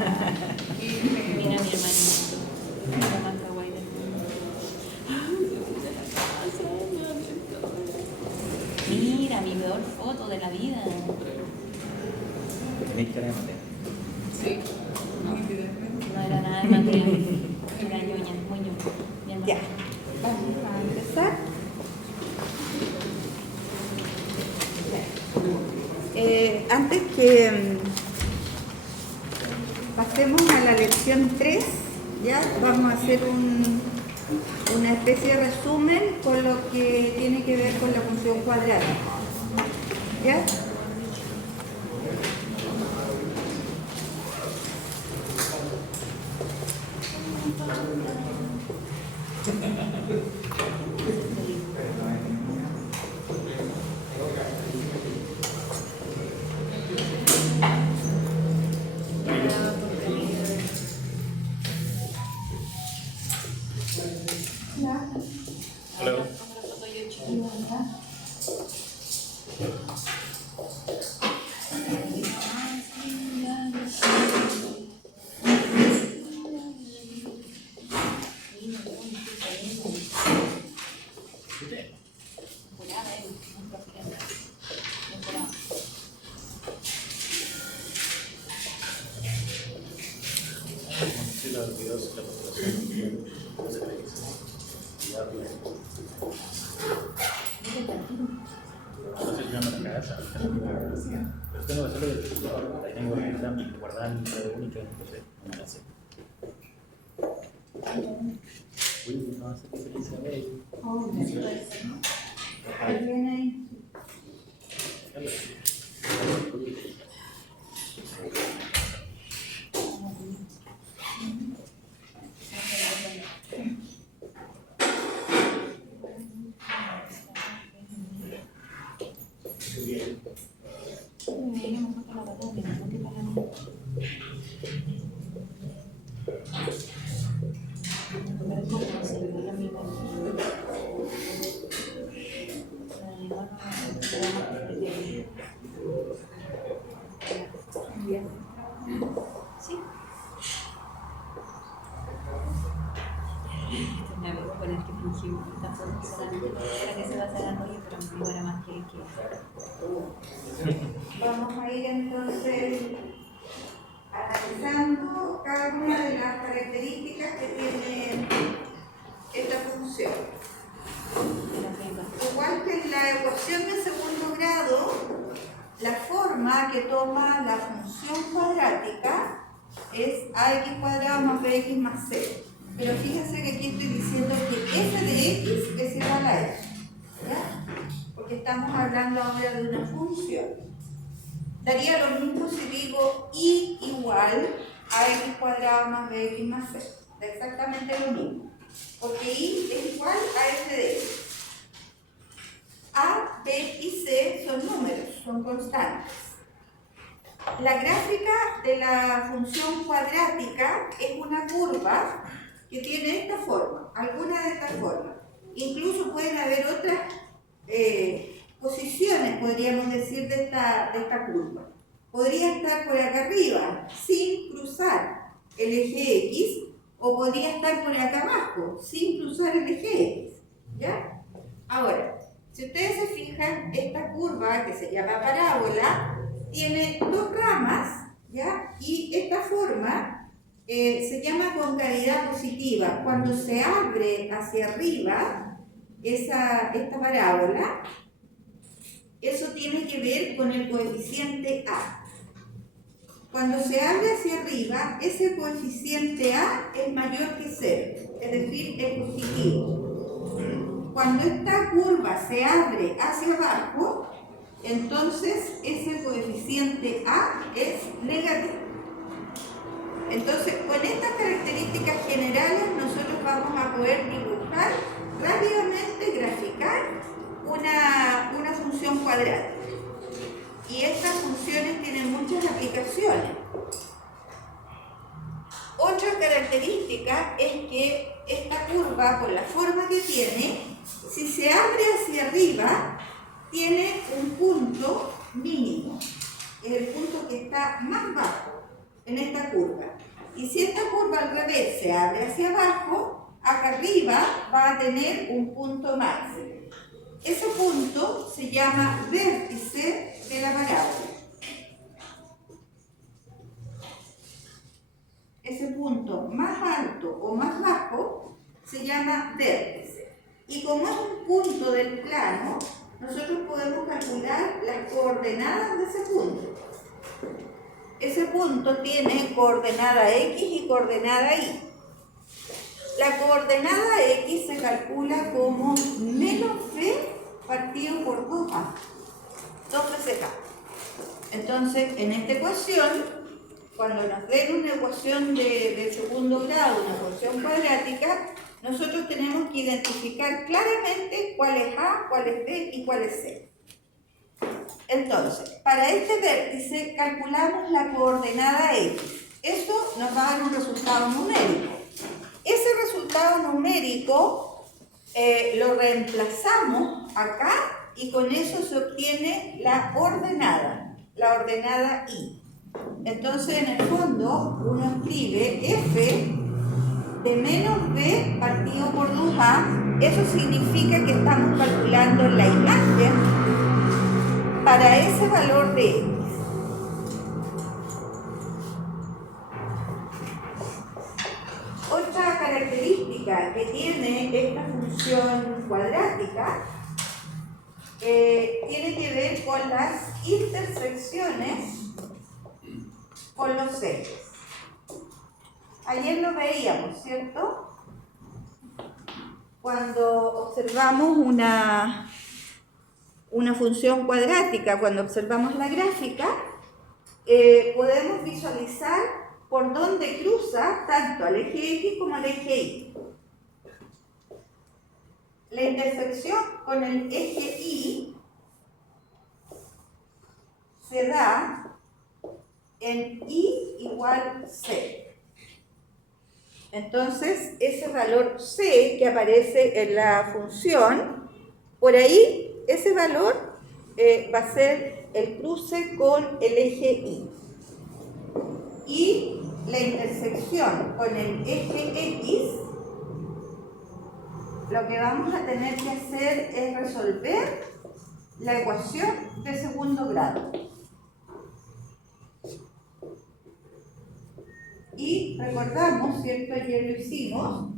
Mira mi hermanito. La más kawaii del mundo. Mira, mi peor foto de la vida. ¿Tenéis cara de Mateo? Sí. No, no era nada de Mateo. Era ñoña, muy ñoña. Mi hermana. Ya, vamos a empezar. Antes que pasemos a la lección 3, ya vamos a hacer una especie de resumen con lo que tiene que ver con la función cuadrada. ¿Ya? Hola. Sí, los videos, la postulación, no sé qué dice. No sé si llama la casa. Pero tengo que hacerlo ahí tengo que guardar mi clave única, entonces no me la sé. Uy, no sé qué se dice a ver. Sí. Me voy a poner que fingimos esta foto solamente para que se va a hacer arroyo, pero mi primo era más que Vamos a ir entonces analizando cada una de las características que tiene esta función. Igual que en la ecuación de segundo grado, la forma que toma la función cuadrática es ax cuadrado más bx más c. Pero fíjense que aquí estoy diciendo que f de x es igual a x, ¿ya? Porque estamos hablando ahora de una función. Daría lo mismo si digo y igual a x cuadrado más bx más c. Da exactamente lo mismo. Porque y es igual a f de x. A, B y C son números, son constantes. La gráfica de la función cuadrática es una curva que tiene esta forma, alguna de estas formas. Incluso pueden haber otras posiciones, podríamos decir, de esta curva. Podría estar por acá arriba, sin cruzar el eje X, o podría estar por acá abajo, sin cruzar el eje X. ¿Ya? Ahora, si ustedes se fijan, esta curva que se llama parábola tiene dos ramas, ¿ya? Y esta forma se llama concavidad positiva. Cuando se abre hacia arriba esta parábola, eso tiene que ver con el coeficiente A. Cuando se abre hacia arriba, ese coeficiente A es mayor que 0, es decir, es positivo. Cuando esta curva se abre hacia abajo, entonces ese coeficiente A es negativo. Entonces, con estas características generales, nosotros vamos a poder dibujar rápidamente, graficar una función cuadrática. Y estas funciones tienen muchas aplicaciones. Otra característica es que esta curva, por la forma que tiene, si se abre hacia arriba, tiene un punto mínimo. Es el punto que está más bajo. en esta curva. Y si esta curva al revés se abre hacia abajo, acá arriba va a tener un punto máximo. Ese punto se llama vértice de la parábola. Ese punto más alto o más bajo se llama vértice. Y como es un punto del plano, nosotros podemos calcular las coordenadas de ese punto. Ese punto tiene coordenada X y coordenada Y. La coordenada X se calcula como menos B partido por 2A. 2 veces A. Entonces, en esta ecuación, cuando nos den una ecuación de segundo grado, una ecuación cuadrática, nosotros tenemos que identificar claramente cuál es A, cuál es B y cuál es C. Entonces, para este vértice calculamos la coordenada X. Eso nos va a dar un resultado numérico. Ese resultado numérico lo reemplazamos acá y con eso se obtiene la ordenada Y. Entonces, en el fondo, uno escribe F de menos B partido por 2A. Eso significa que estamos calculando la imagen para ese valor de X. Otra característica que tiene esta función cuadrática tiene que ver con las intersecciones con los ejes. Ayer lo veíamos, ¿cierto? Cuando observamos una función cuadrática, cuando observamos la gráfica, podemos visualizar por dónde cruza tanto al eje X como al eje Y. La intersección con el eje Y se da en Y igual C. Entonces, ese valor C que aparece en la función, por ahí, ese valor va a ser el cruce con el eje Y. Y la intersección con el eje X, lo que vamos a tener que hacer es resolver la ecuación de segundo grado. Y recordamos, ¿cierto? Ayer lo hicimos,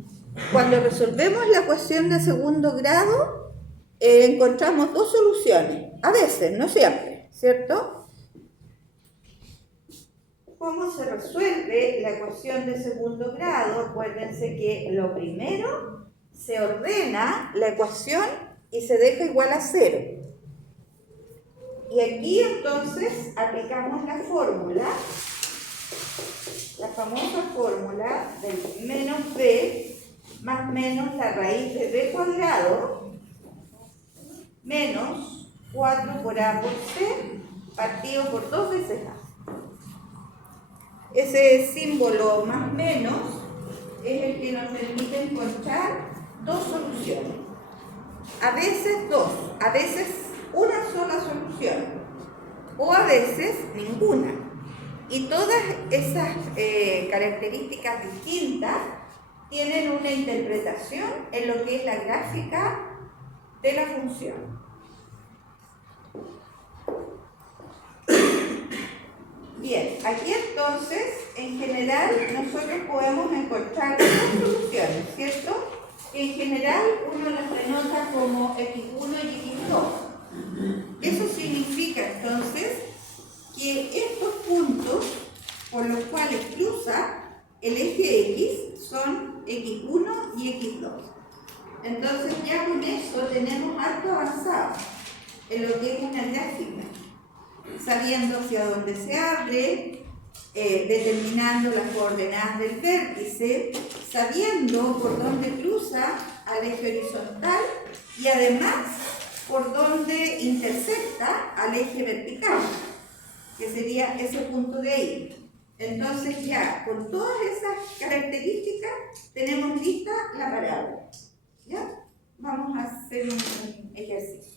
cuando resolvemos la ecuación de segundo grado, encontramos dos soluciones, a veces, no siempre, ¿cierto? ¿Cómo se resuelve la ecuación de segundo grado? Acuérdense que lo primero, se ordena la ecuación y se deja igual a 0. Y aquí entonces aplicamos la fórmula, la famosa fórmula del menos b más menos la raíz de b cuadrado menos 4 por a por c partido por 2 veces a. Ese símbolo más menos es el que nos permite encontrar dos soluciones. A veces dos, a veces una sola solución o a veces ninguna. Y todas esas características distintas tienen una interpretación en lo que es la gráfica de la función. Bien, aquí entonces, en general, nosotros podemos encontrar dos soluciones, ¿cierto? En general, uno las denota como x1 y x2. Eso significa entonces que estos puntos por los cuales cruza el eje X son x1 y x2. Entonces ya con eso tenemos harto avanzado en lo que es una gráfica, sabiendo hacia dónde se abre, determinando las coordenadas del vértice, sabiendo por dónde cruza al eje horizontal y además por dónde intersecta al eje vertical, que sería ese punto de ahí. Entonces ya con todas esas características tenemos lista la parábola. ¿Ya? Vamos a hacer un ejercicio.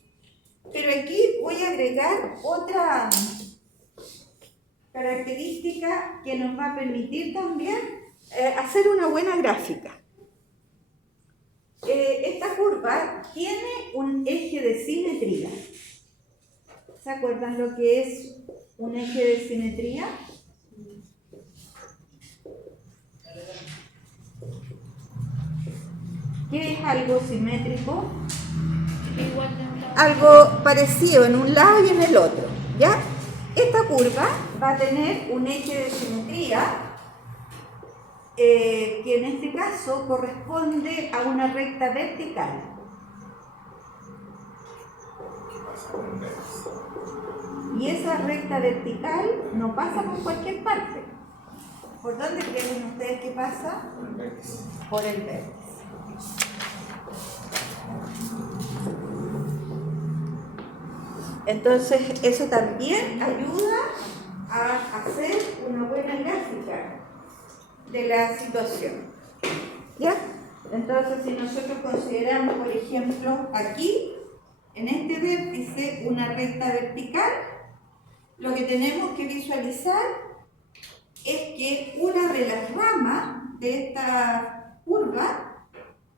Pero aquí voy a agregar característica que nos va a permitir también hacer una buena gráfica. Esta curva tiene un eje de simetría. ¿Se acuerdan lo que es un eje de simetría? ¿Qué es algo simétrico? Algo parecido en un lado y en el otro, ¿ya? Esta curva va a tener un eje de simetría que en este caso corresponde a una recta vertical. Y esa recta vertical no pasa por cualquier parte. ¿Por dónde creen ustedes que pasa? Por el vértice. Entonces, eso también ayuda a hacer una buena gráfica de la situación. ¿Ya? Entonces, si nosotros consideramos, por ejemplo, aquí, en este vértice, una recta vertical, lo que tenemos que visualizar es que una de las ramas de esta curva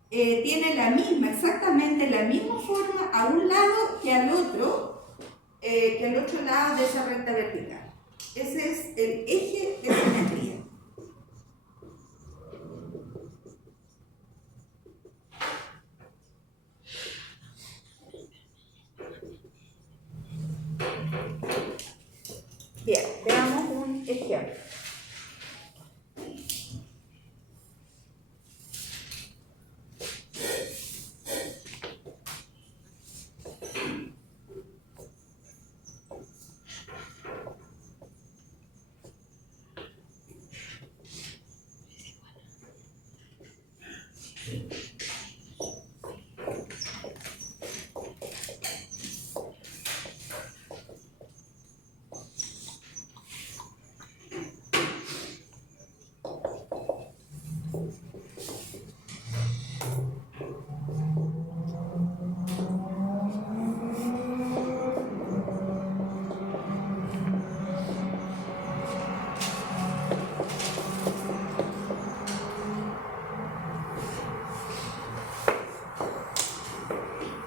tiene la misma, exactamente la misma forma a un lado que al otro lado de esa recta vertical. Ese es el eje de simetría. Bien, veamos un ejemplo.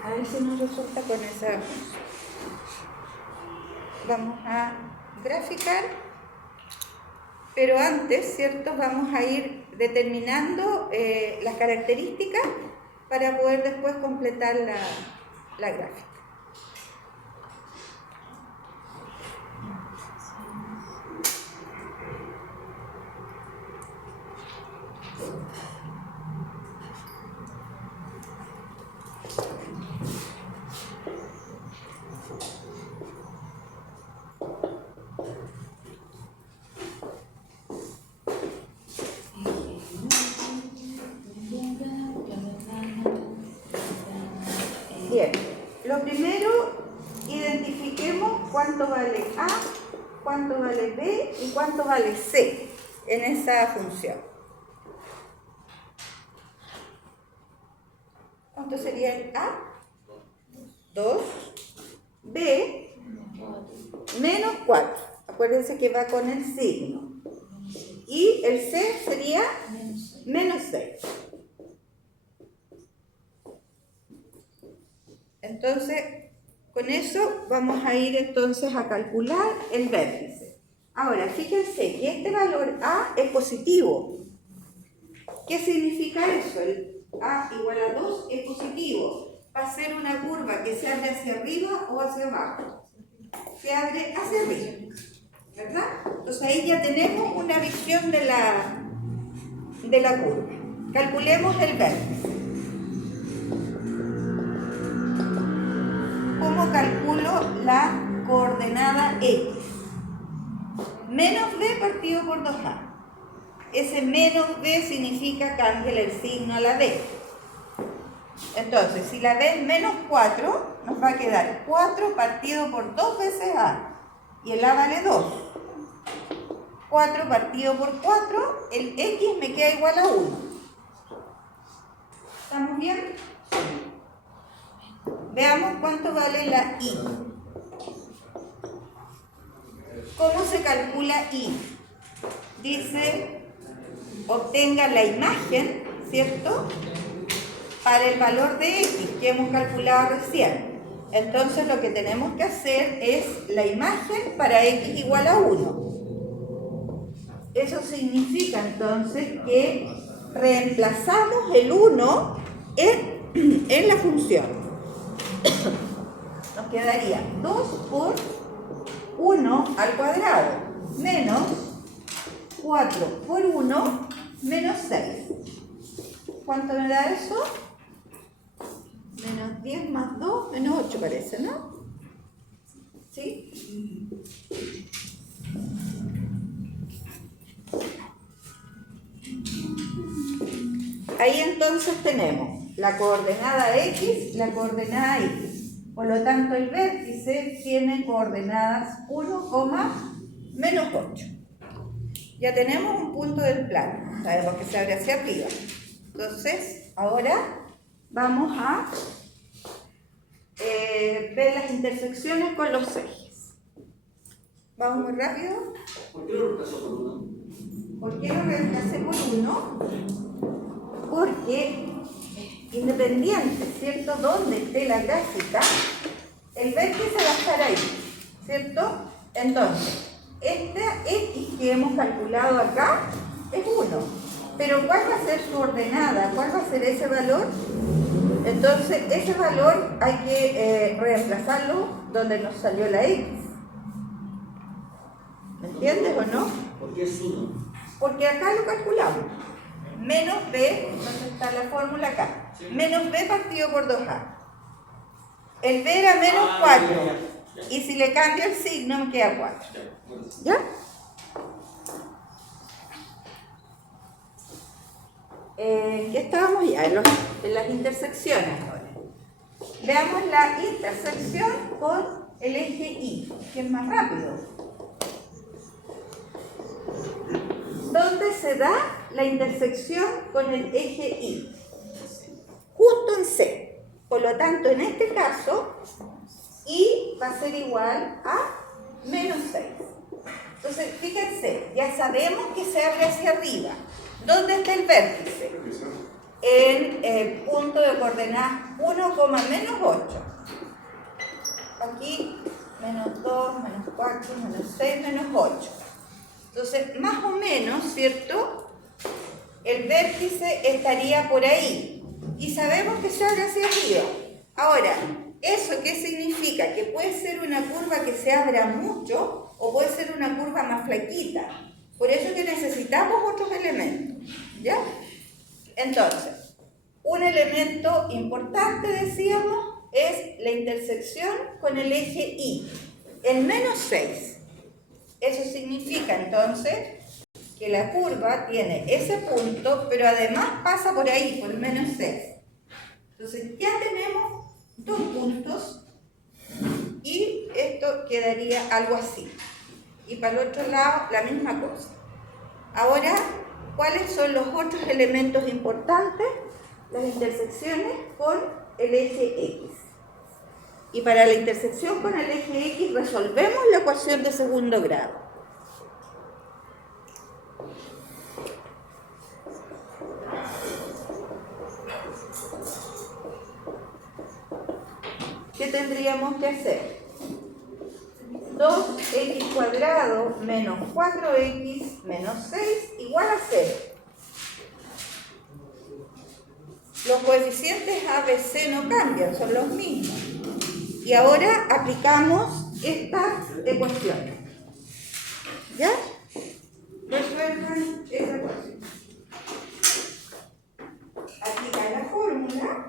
A ver si nos resulta con esa. Vamos a graficar, pero antes, ¿cierto? Vamos a ir determinando las características para poder después completar la gráfica. Bien, lo primero, identifiquemos cuánto vale A, cuánto vale B y cuánto vale C en esa función. ¿Cuánto sería el A? 2, B, menos 4. Acuérdense que va con el signo. Y el C sería menos 6. Entonces, con eso vamos a ir entonces a calcular el vértice. Ahora, fíjense que este valor A es positivo. ¿Qué significa eso? El A igual a 2 es positivo. Va a ser una curva que se abre hacia arriba o hacia abajo. Se abre hacia arriba, ¿verdad? Entonces ahí ya tenemos una visión de la curva. Calculemos el vértice. ¿Cómo calculo la coordenada X? Menos B partido por 2A. Ese menos B significa cámbiale el signo a la B. Entonces, si la B es menos 4, nos va a quedar 4 partido por 2 veces A. Y el A vale 2. 4 partido por 4, el X me queda igual a 1. ¿Estamos bien? Veamos cuánto vale la Y. ¿Cómo se calcula Y? Dice, obtenga la imagen, ¿cierto?, para el valor de X que hemos calculado recién. Entonces lo que tenemos que hacer es la imagen para X igual a 1. Eso significa entonces que reemplazamos el 1 en la función. Nos quedaría 2 por 1 al cuadrado menos 4 por 1 menos 6. ¿Cuánto me da eso? Menos 10 más 2, menos 8 parece, ¿no? ¿Sí? Ahí entonces tenemos la coordenada X, la coordenada Y. Por lo tanto, el vértice tiene coordenadas 1, menos 8. Ya tenemos un punto del plano. Sabemos que se abre hacia arriba. Entonces, ahora vamos a ver las intersecciones con los ejes. ¿Vamos muy rápido? ¿Por qué lo reemplazó por 1? ¿Por qué lo reemplacé por 1? Porque independiente, ¿cierto?, donde esté la gráfica, el vértice va a estar ahí, ¿cierto? Entonces, esta X que hemos calculado acá es 1. Pero ¿cuál va a ser su ordenada? ¿Cuál va a ser ese valor? Entonces, ese valor hay que reemplazarlo donde nos salió la X. ¿Me entiendes o no? ¿Por qué es 1? Porque acá lo calculamos. Menos B, ¿dónde está la fórmula acá? Menos B partido por 2A. El B era menos 4. Y si le cambio el signo me queda 4. ¿Ya? ¿Qué estábamos ya? En las intersecciones ahora. Veamos la intersección con el eje Y, que es más rápido. ¿Dónde se da la intersección con el eje Y? Justo en C. Por lo tanto, en este caso, Y va a ser igual a menos 6. Entonces, fíjense, ya sabemos que se abre hacia arriba. ¿Dónde está el vértice? En el punto de coordenadas 1, menos 8. Aquí, menos 2, menos 4, menos 6, menos 8. Entonces, más o menos, ¿cierto?, el vértice estaría por ahí. Y sabemos que se abre hacia arriba. Ahora, ¿eso qué significa? Que puede ser una curva que se abra mucho o puede ser una curva más flaquita. Por eso que necesitamos otros elementos, ¿ya? Entonces, un elemento importante, decíamos, es la intersección con el eje Y, el menos 6. Eso significa, entonces, que la curva tiene ese punto, pero además pasa por ahí, por el menos 6. Entonces, ya tenemos 2 puntos y esto quedaría algo así. Y para el otro lado, la misma cosa. Ahora, ¿cuáles son los otros elementos importantes? Las intersecciones con el eje X. Y para la intersección con el eje X resolvemos la ecuación de segundo grado. ¿Qué tendríamos que hacer? 2x cuadrado menos 4x menos 6 igual a 0. Los coeficientes A, B, C no cambian, son los mismos. Y ahora aplicamos esta ecuación. ¿Ya? Resuelvan esa ecuación. Aplicar la fórmula.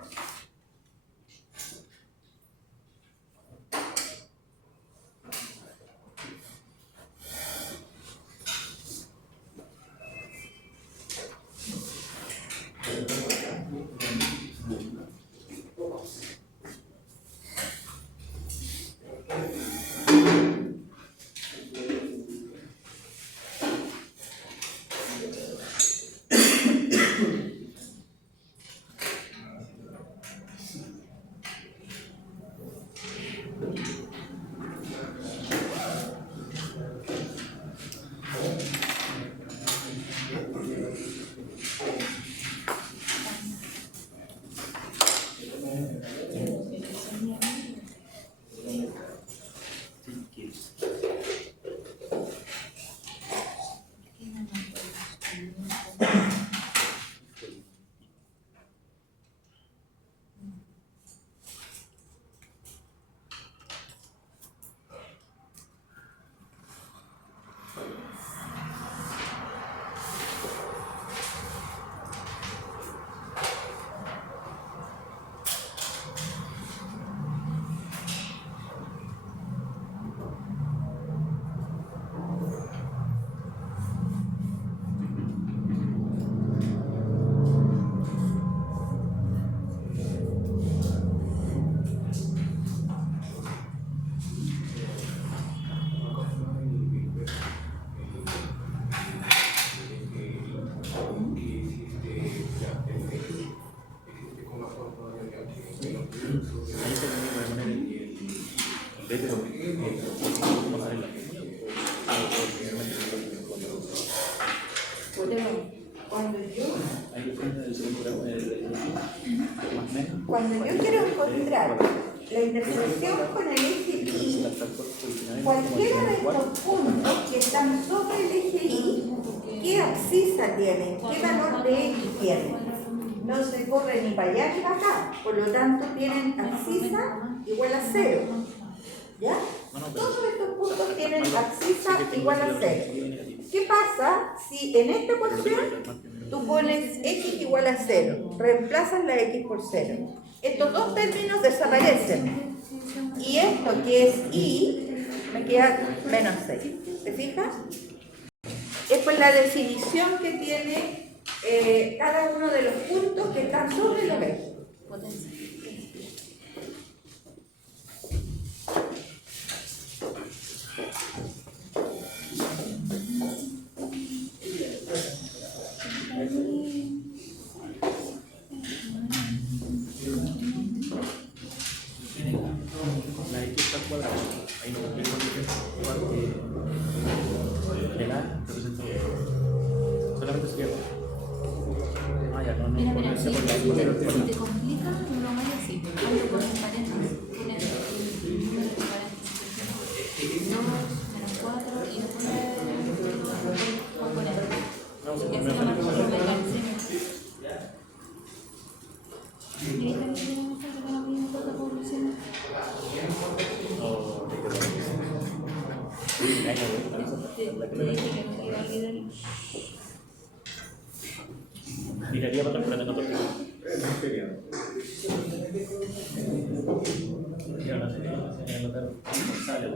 Cuando yo quiero encontrar la intersección con el eje Y, cualquiera de estos puntos que están sobre el eje Y, ¿qué abscisa tienen? ¿Qué valor de X tienen? No se corre ni para allá ni para acá, por lo tanto tienen abscisa igual a 0. ¿Ya? Todos estos puntos tienen abscisa igual a 0. ¿Qué pasa si en esta ecuación tú pones X igual a 0? Reemplazas la X por 0. Estos dos términos desaparecen. Y esto que es Y me queda menos 6. ¿Te fijas? Es por la definición que tiene cada uno de los puntos que están sobre los ejes. La X está cuadrada. Ahí no cumple porque el A representa solamente se queda. Ah, ya, no. Mira, Se si por la te complica, no lo vayas así. Algo con el paréntesis. Pone el paréntesis. 2 menos 4 y después voy a poner. No, Y así me lo marco parece. por la canción. Y esta que tiene mucho que no viene toda población. No, te quedó. Sí, Te dije que no iba a olvidar. miraría para atrás, pero no te y ahora se anotaron. Sale.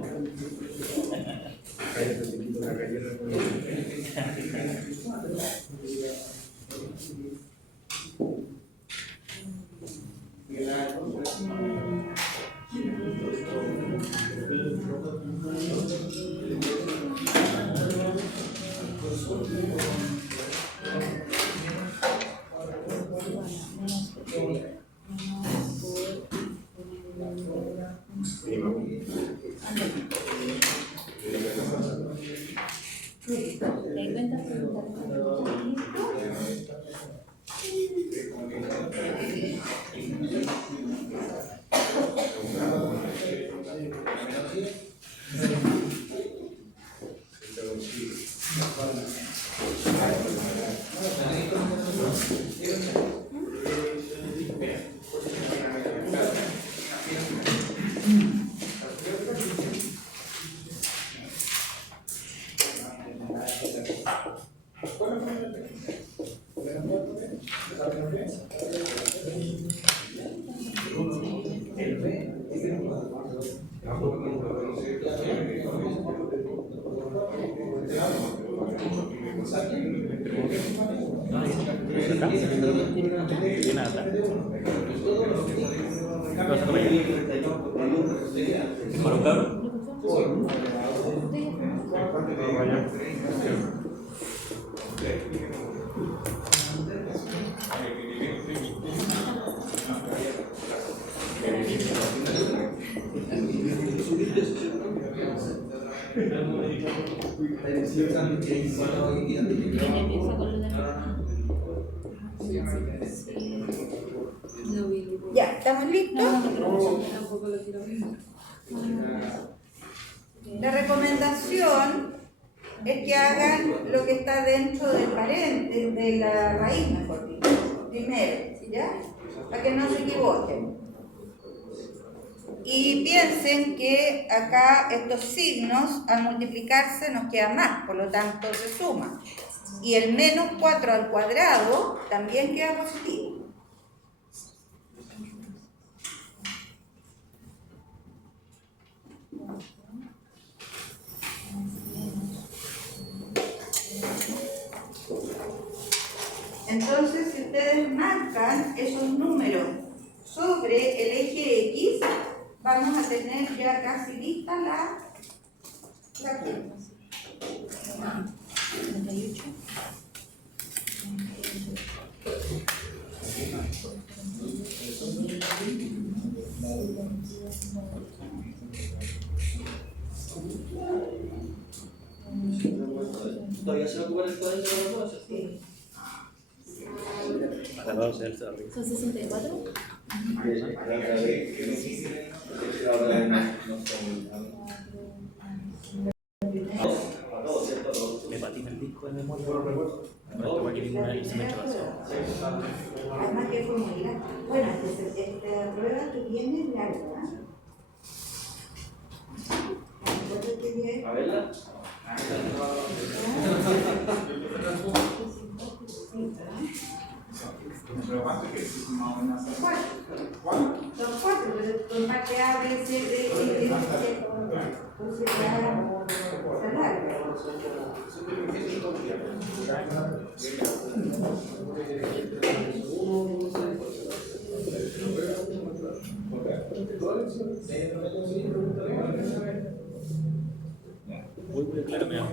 ¿Te cuentas Ya, ¿estamos listos? tampoco lo quiero ver. La recomendación es que hagan lo que está dentro del paréntesis, de la raíz, mejor dicho, primero, ¿ya? Para que no se equivoquen. Y piensen que acá estos signos, al multiplicarse, nos queda más, por lo tanto se suma. Y el menos 4 al cuadrado también queda positivo. Entonces, si ustedes marcan esos números sobre el eje X, vamos a tener ya casi lista la curva. 38. ¿Todavía se va a ocupar el cuadro de la cosa? Sí. Para no hacerse arriba. ¿Son 64? Me patina el disco de memoria. No es que ninguna y se me echa vacío. Además que fue muy larga. Bueno, esta prueba que viene es larga. A verla. Son 4, pero con parte A, B, C, D, E, F, G. Entonces ya se larga. Muy claro, mira.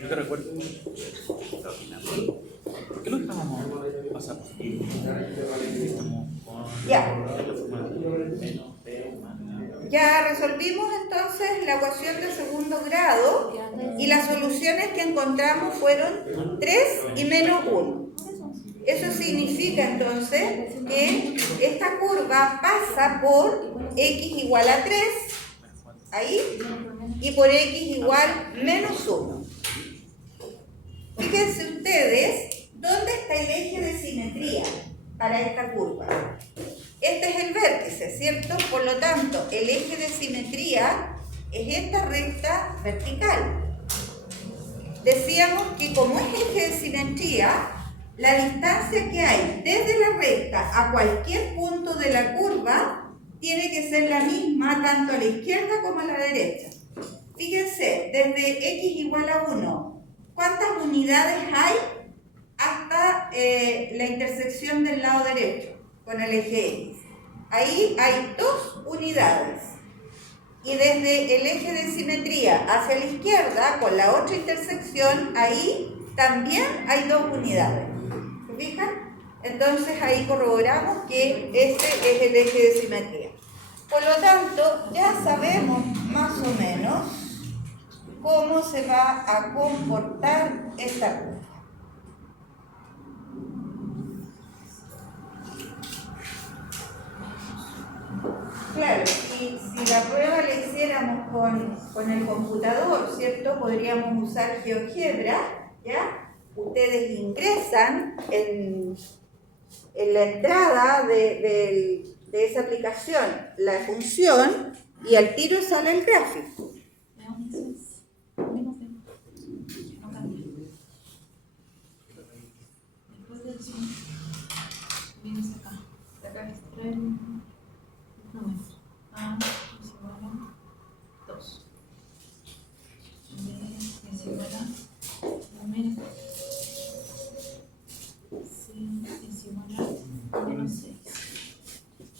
Yo te recuerdo. ¿Por qué lo estábamos pasando? Estamos con Ya. menos B más. Ya resolvimos entonces la ecuación de segundo grado y las soluciones que encontramos fueron 3 y menos 1. Eso significa entonces que esta curva pasa por x igual a 3, ahí, y por x igual menos 1. Fíjense ustedes, ¿dónde está el eje de simetría para esta curva? Este es el vértice, ¿cierto? Por lo tanto, el eje de simetría es esta recta vertical. Decíamos que como es eje de simetría, la distancia que hay desde la recta a cualquier punto de la curva tiene que ser la misma tanto a la izquierda como a la derecha. Fíjense, desde x igual a 1, ¿cuántas unidades hay hasta la intersección del lado derecho con el eje X? Ahí hay 2 unidades. Y desde el eje de simetría hacia la izquierda, con la otra intersección, ahí también hay 2 unidades. ¿Se fijan? Entonces ahí corroboramos que este es el eje de simetría. Por lo tanto, ya sabemos más o menos cómo se va a comportar esta curva. Claro, y si la prueba la hiciéramos con el computador, ¿cierto? Podríamos usar GeoGebra, ¿ya? Ustedes ingresan en la entrada de esa aplicación la función y al tiro sale el gráfico. No cambia. Después del 5, vienes acá. Acá es 3 números. A es igual a 2. B es igual a menos. C es igual a menos 6.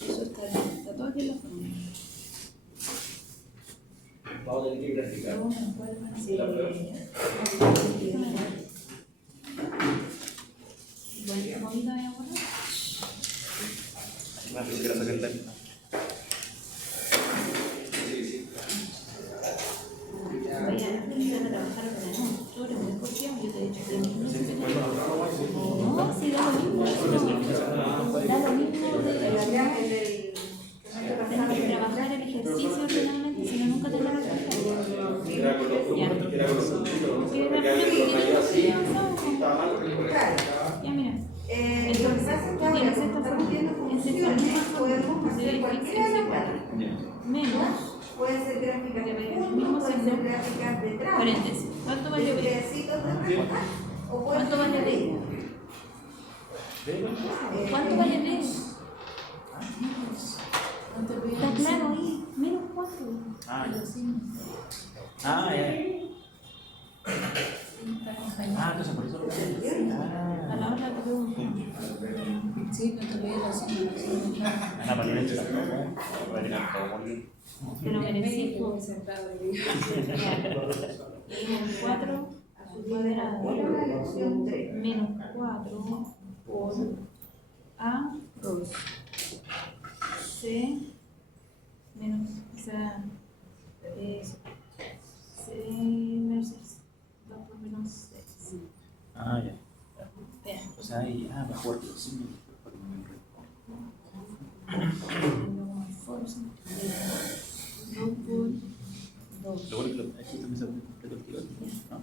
Eso está bien, está todo aquí en la fórmula. Vamos a tener que graficar. Luego me puedes ¿Y la prueba? igual que movida de ahora. Más que quiero sacar la lista. Vaya, empezar a trabajar con la no. Yo lo mejor tiempo, yo te he dicho que no, sí, da lo mismo. Da lo mismo de El del hacer gráficas Debe haber juntos, mismo puede signo. hacer gráficas detrás. Paréntesis. ¿Cuánto vale B? Pedacitos de recta, o puede ¿Cuánto ser vale B? línea. ¿Cuánto vale B? Está claro ahí. Menos 4. Ah, ya. Ah, ya. Ah, entonces por eso lo que A la hora de preguntar. Sí, pero todavía la hacemos. la manera de la Pero beneficio. 4 cuadrado Era la lección 3. menos 4 por A 2 C menos, o sea, C menos 6. 2 por menos 6. Ah, ya. Vean. O sea, ahí, mejor. Sí, luego aquí también se completo el tiro, ¿no?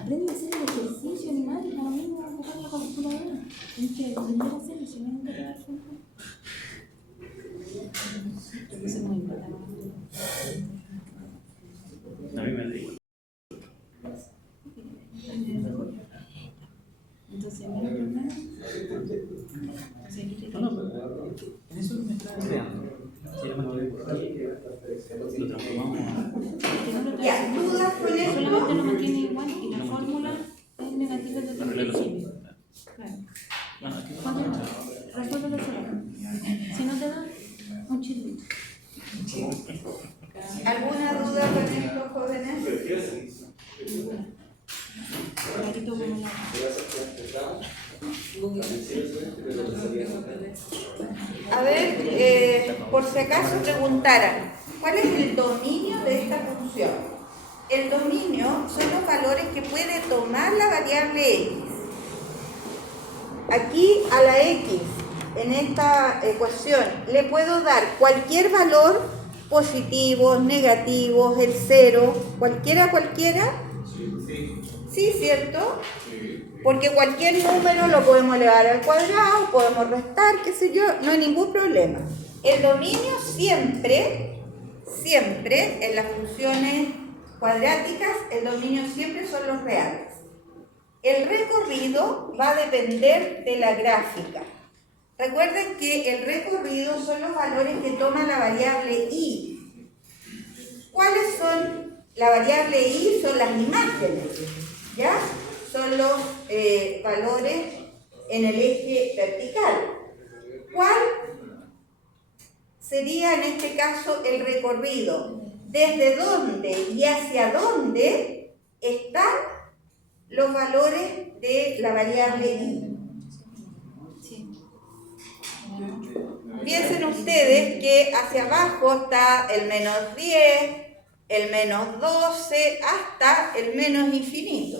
Aprende a hacer el ejercicio animal y también a ocupar la calculadora. Tienes que aprender a hacerlo, si no, nunca te vas a dar cuenta. Eso es muy importante. A mí me da igual. Entonces, menos por menos. Entonces, aquí te No, no, pero en eso me está creando. Si era más lo transformamos Ya, dudas con esto. solamente lo mantiene igual y la fórmula es negativa desde el principio. Claro. Bueno, aquí ¿Cuánto? Resuélvelo solo. Si no te da, un chilito. ¿Alguna duda con esto, jóvenes? Clarito como la... A ver, por si acaso preguntaran, ¿cuál es el dominio de esta función? El dominio son los valores que puede tomar la variable x. Aquí a la x, en esta ecuación, le puedo dar cualquier valor, positivos, negativos, el 0, cualquiera. Sí, ¿cierto? Porque cualquier número lo podemos elevar al cuadrado, podemos restar, qué sé yo, no hay ningún problema. El dominio siempre, en las funciones cuadráticas, el dominio siempre son los reales. El recorrido va a depender de la gráfica. Recuerden que el recorrido son los valores que toma la variable y. ¿Cuáles son? La variable y son las imágenes, ¿ya? Son los valores en el eje vertical. ¿Cuál sería en este caso el recorrido? ¿Desde dónde y hacia dónde están los valores de la variable y? Sí. Piensen ustedes que hacia abajo está el menos 10, el menos 12, hasta el menos infinito.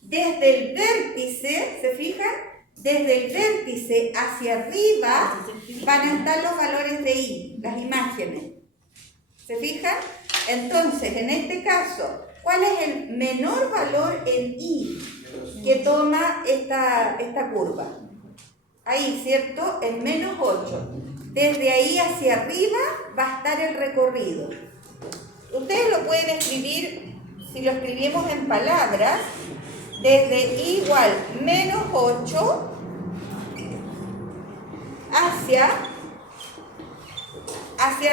Desde el vértice, ¿se fijan? Desde el vértice hacia arriba van a estar los valores de y, las imágenes. ¿Se fijan? Entonces, en este caso, ¿cuál es el menor valor en y que toma esta curva? Ahí, ¿cierto? El menos 8. Desde ahí hacia arriba va a estar el recorrido. Ustedes lo pueden escribir, si lo escribimos en palabras, desde i igual menos 8 hacia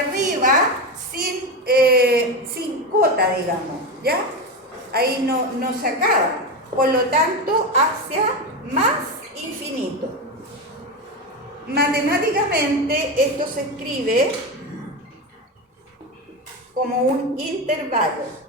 arriba sin cota, digamos, ¿ya? Ahí no se acaba. Por lo tanto, hacia más infinito. Matemáticamente esto se escribe como un intervalo.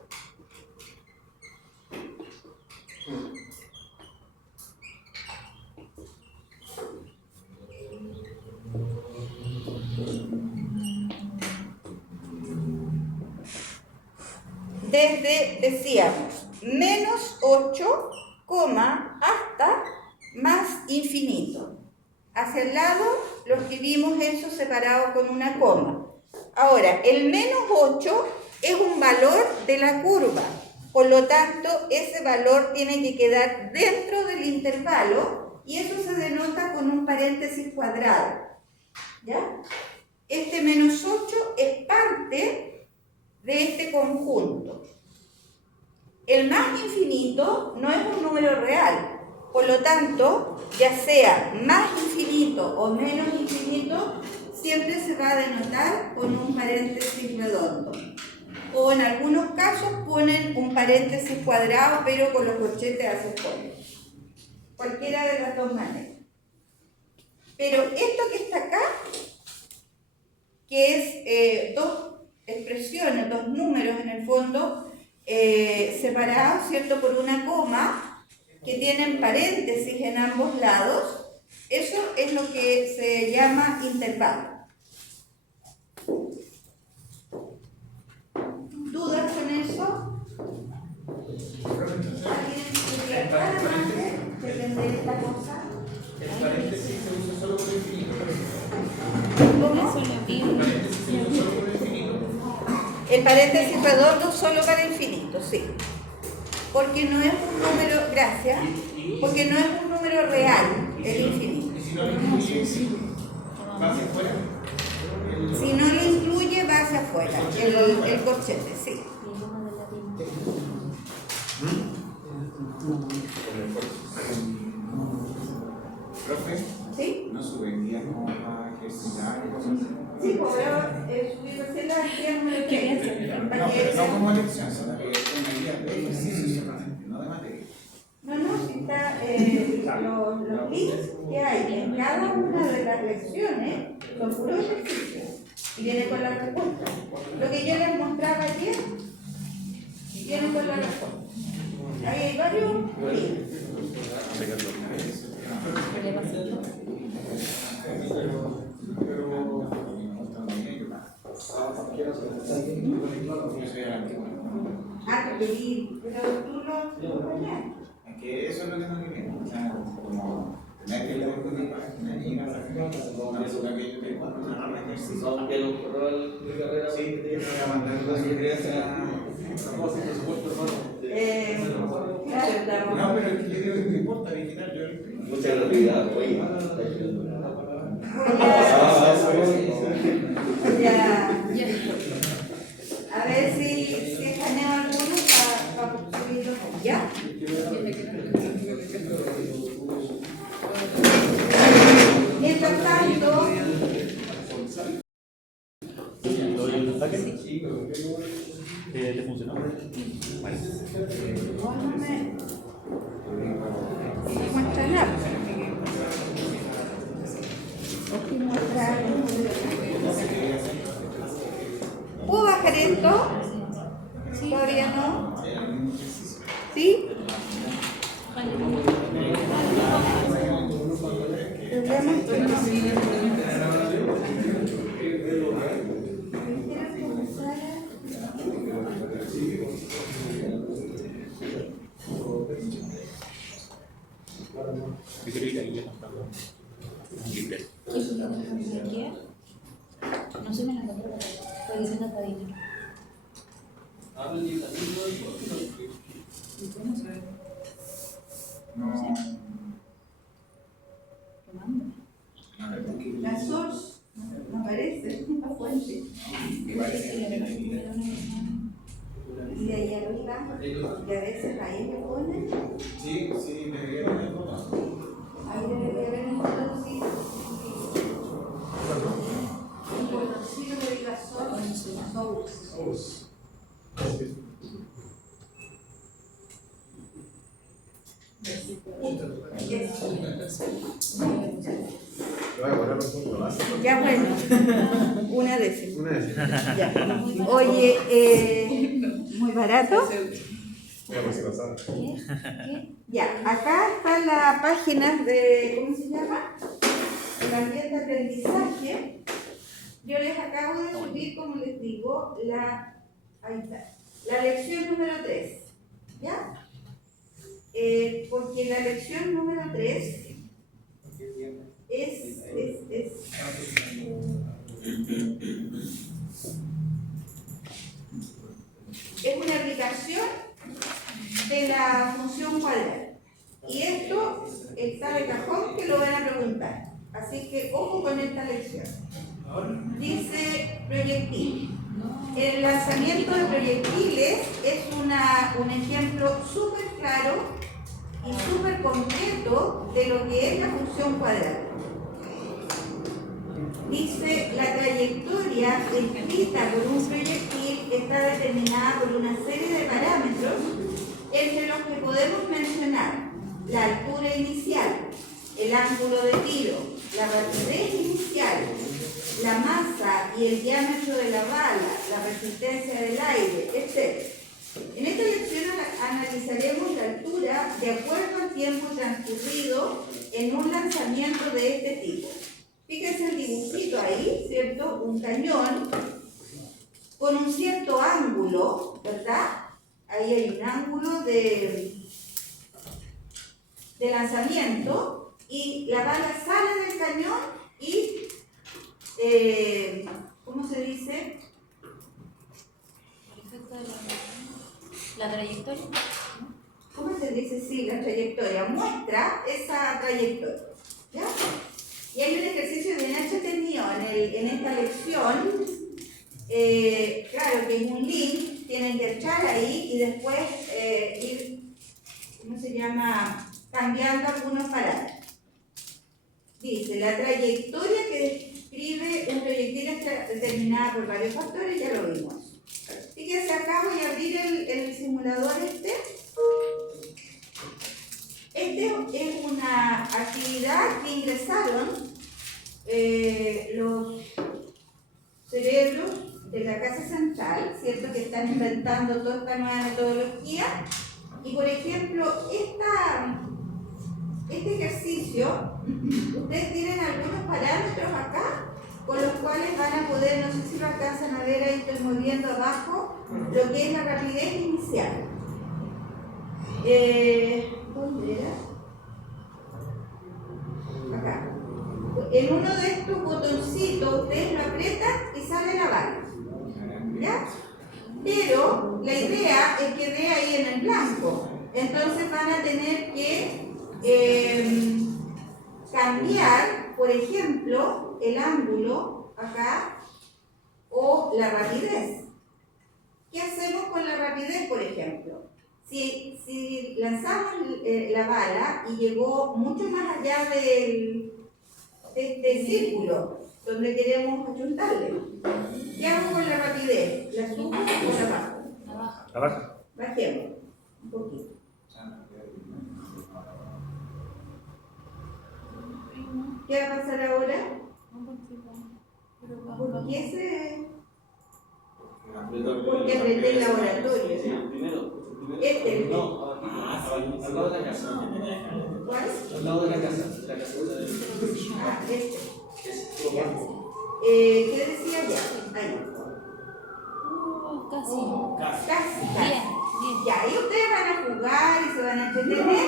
Desde, decíamos, menos 8, hasta más infinito. Hacia el lado lo escribimos eso separado con una coma. Ahora, el menos 8 es un valor de la curva. Por lo tanto, ese valor tiene que quedar dentro del intervalo y eso se denota con un paréntesis cuadrado. ¿Ya? Este menos 8 de este conjunto. El más infinito no es un número real, por lo tanto, ya sea más infinito o menos infinito, siempre se va a denotar con un paréntesis redondo. O en algunos casos ponen un paréntesis cuadrado, pero con los corchetes hacia afuera. Cualquiera de las dos maneras. Pero esto que está acá, que es dos expresiones, dos números en el fondo, separados, ¿cierto?, por una coma, que tienen paréntesis en ambos lados, eso es lo que se llama intervalo. ¿Dudas con eso? ¿Alguien podría claramente entender esta cosa? El paréntesis se usa solo por infinito. ¿Cómo? Eso es lo que El paréntesis se usa solo por infinito. El paréntesis redondo solo para infinito, sí. Porque no es un número, gracias, porque no es un número real, el infinito. Y si no lo incluye, va hacia afuera. Si no lo incluye, va hacia afuera, el corchete, sí. Profe, ¿Sí? ¿no subendría como para ejercitar y cosas así? Sí, podrá subir recién la guía número 3. No, pero no como lección, sino que es una guía de ejercicio solamente, no de materia. No, si está, los links que hay en cada una de las lecciones son puros ejercicios y viene con la respuesta. Lo que yo les mostraba ayer viene con la respuesta. Ahí hay varios links. Pero tú lo ponías. Es que eso es lo que no queremos. O sea, como tener que leer con una página y ir a sacar una cosa que yo tengo un ejercicio. Aunque los rol de carrera. Sí, te voy a mandar una Claro, no, pero es que yo digo que no importa digital, yo Mucha creatividad, oye. a ver si escaneo algunos para construirlo. ¿Ya? Mientras tanto, ¿El ataque? ¿Te funcionó? Vale. no me muestra nada. ¿Puedo bajar esto? ¿Todavía no? ¿Sí? Yo quiero ir ahí mostrando. Libre. no se me la encontró, estoy diciendo que adivino. La source no aparece, no fuente. Y de ahí arriba, y a veces ahí le ponen, sí, debería tener todo. ahí debería haber un botoncito. Un botoncito que diga source. Ya bueno, una décima. Ya. Oye, muy barato. Ya, acá está la página de, ¿cómo se llama? El ambiente de aprendizaje. Yo les acabo de subir, como les digo, ahí está, la lección número 3. ¿Ya? Porque la lección número 3 es una aplicación de la función cuadrar. Y esto está de cajón que lo van a preguntar. Así que ojo con esta lección. Dice proyectil. El lanzamiento de proyectiles es un ejemplo súper claro y súper concreto de lo que es la función cuadrada. Dice, la trayectoria descrita por un proyectil está determinada por una serie de parámetros entre los que podemos mencionar la altura inicial, el ángulo de tiro, la rapidez inicial, la masa y el diámetro de la bala, la resistencia del aire, etc. En esta lección analizaremos la altura de acuerdo al tiempo transcurrido en un lanzamiento de este tipo. Fíjense el dibujito ahí, ¿cierto? Un cañón con un cierto ángulo, ¿verdad? Ahí hay un ángulo de lanzamiento y la bala sale del cañón y, ¿cómo se dice? El efecto de la trayectoria. ¿Cómo se dice? Sí, la trayectoria. Muestra esa trayectoria. ¿Ya? Y hay un ejercicio bien entretenido en esta lección. Claro que es un link, tienen que entrar ahí y después ir, ¿cómo se llama? Cambiando algunos parámetros. Dice, la trayectoria que describe un proyectil está determinada por varios factores, ya lo vimos. Fíjense acá, voy a abrir el simulador este. Este es una actividad que ingresaron los cerebros de la Casa Central, ¿cierto? Que están inventando toda esta nueva metodología. Y por ejemplo, este ejercicio, ustedes tienen algunos parámetros acá con los cuales van a poder, no sé si lo alcanzan a ver, ahí estoy moviendo abajo, lo que es la rapidez inicial. ¿Dónde era? Acá. En uno de estos botoncitos ustedes lo aprietan y sale la bala. ¿Ya? Pero la idea es que dé ahí en el blanco. Entonces van a tener que cambiar, por ejemplo, el ángulo acá o la rapidez. ¿Qué hacemos con la rapidez, por ejemplo? Si lanzamos la bala y llegó mucho más allá de este círculo donde queremos achuntarle, ¿qué hago con la rapidez? ¿La subo o la bajo? La baja. Bajemos un poquito. ¿Qué va a pasar ahora? ¿Por qué porque apreté el laboratorio? Este es Al lado de la casa. ¿Cuál? Al lado de la casa. La casa Ah, este. de Ya. ¿Qué decía ya? Ahí. Casi. Casi. Bien. Ya, ahí ustedes van a jugar y se van a entretener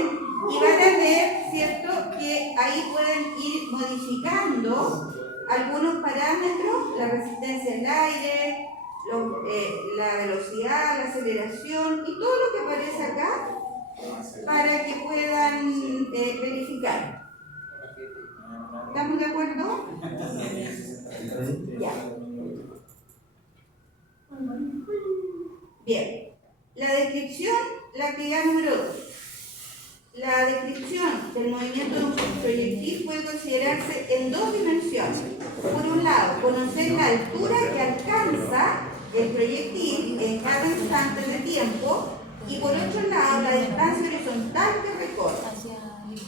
y van a ver, ¿cierto?, que ahí pueden ir modificando algunos parámetros, la resistencia al aire, la velocidad, la aceleración y todo lo que aparece acá para que puedan verificar. ¿Estamos de acuerdo? Ya. Bien. La descripción, la actividad número 2. La descripción del movimiento de un proyectil puede considerarse en dos dimensiones. Por un lado, conocer la altura que alcanza el proyectil en cada instante de tiempo y por otro lado, la distancia horizontal que recorre.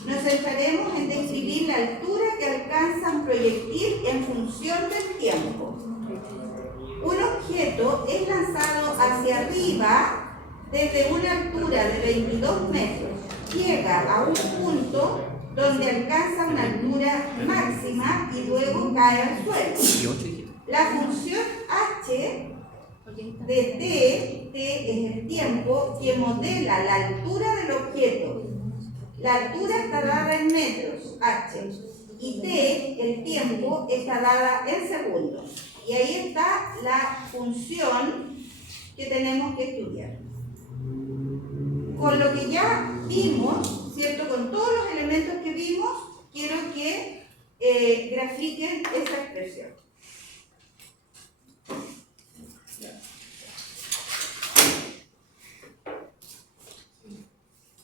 Nos centraremos en describir la altura que alcanza un proyectil en función del tiempo. Un objeto es lanzado hacia arriba desde una altura de 22 metros. Llega a un punto donde alcanza una altura máxima y luego cae al suelo. La función h de t es el tiempo que modela la altura del objeto. La altura está dada en metros, h, y t, el tiempo, está dada en segundos. Y ahí está la función que tenemos que estudiar. Con lo que ya vimos, ¿cierto? Con todos los elementos que vimos, quiero que grafiquen esa expresión.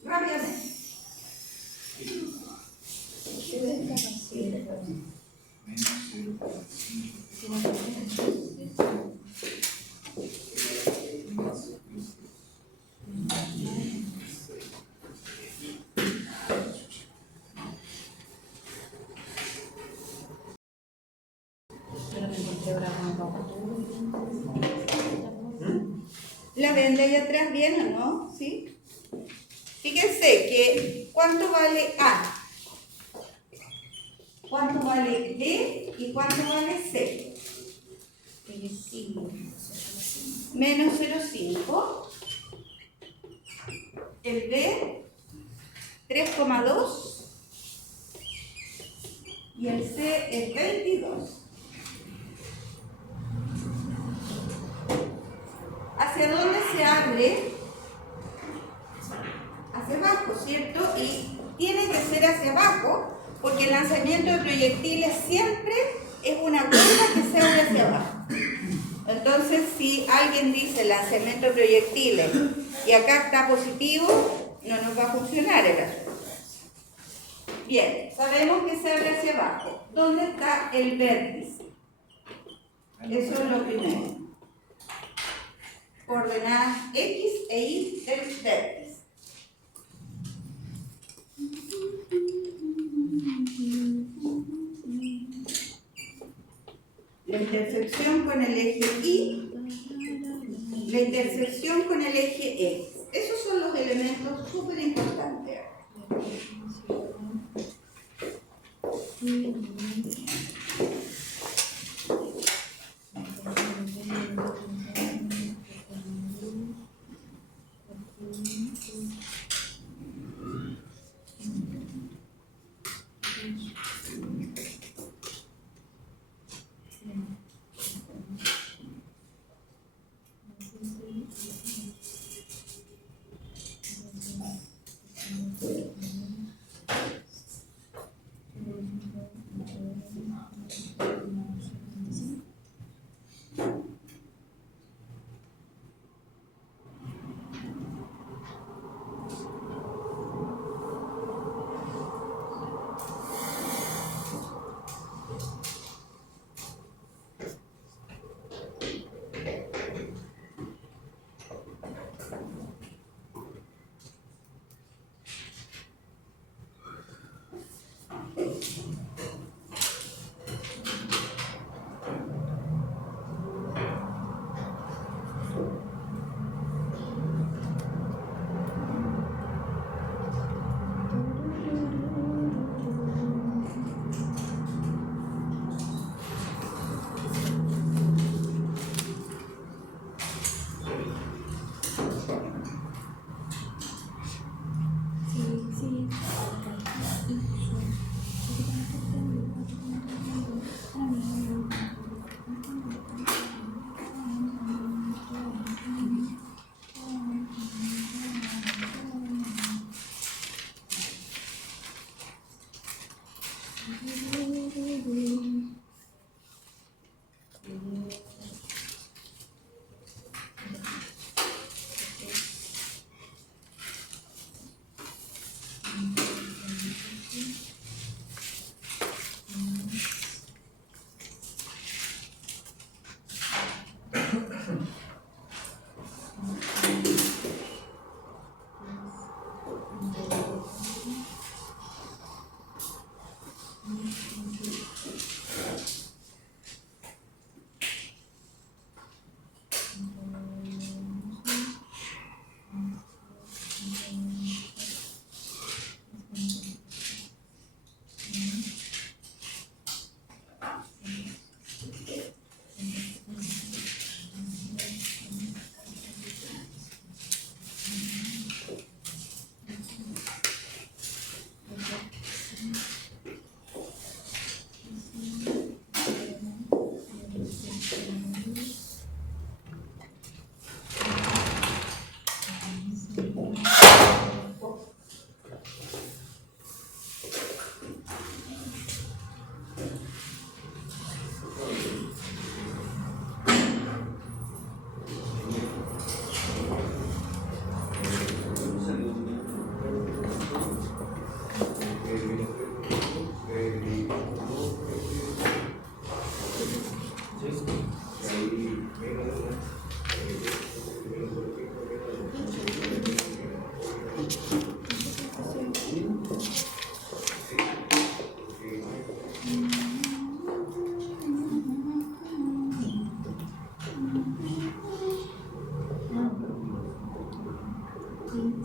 Rápidamente. Pero me encontré ahora con La ven de ahí atrás bien, ¿o no? ¿Sí? Fíjense que ¿cuánto vale A? ¿Cuánto vale B? ¿Y cuánto vale C? Menos 0,5. El B, 3,2. Y el C es 22. ¿Hacia dónde se abre? Hacia abajo, ¿cierto? Y tiene que ser hacia abajo, porque el lanzamiento de proyectiles siempre es una curva que se abre hacia abajo. Entonces, si alguien dice lanzamiento de proyectiles y acá está positivo, no nos va a funcionar el asunto. Bien, sabemos que se abre hacia abajo. ¿Dónde está el vértice? Eso es lo primero. Coordenadas X e Y del vértice. La intersección con el eje Y, la intersección con el eje X. Esos son los elementos súper importantes.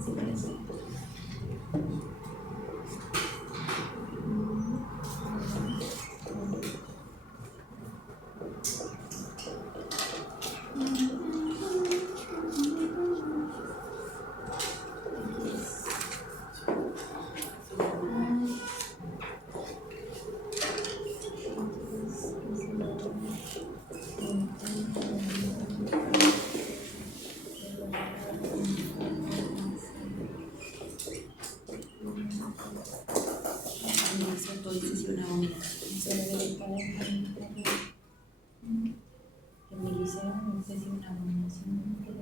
Sí, parece. En mi liceo no sé si una abominación que le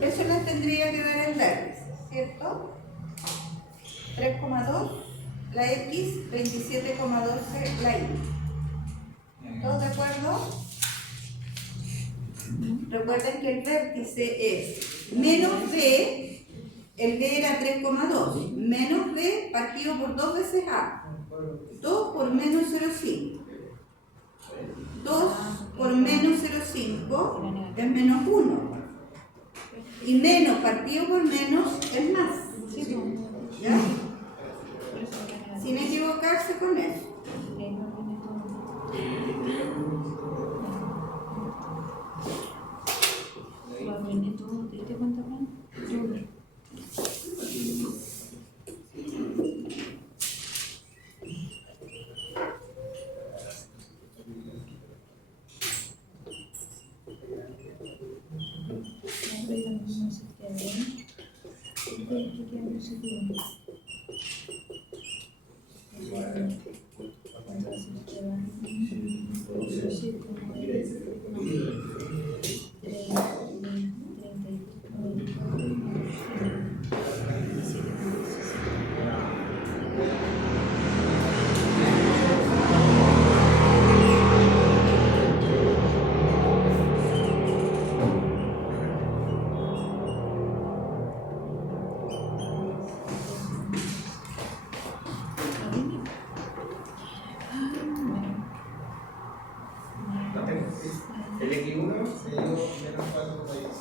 Eso les tendría que dar el lápiz, ¿cierto? 3,2 la X, 27,12 la Y. ¿Todos de acuerdo? Recuerden que el vértice es menos B, el B era 3,2, menos B partido por 2 veces A. 2 por menos 0,5. 2 por menos 0,5 es menos 1. Y menos partido por menos es más. ¿Ya? Sin equivocarse con eso. ¿Te diste cuenta, Fran? El X1 se dio menos 4,6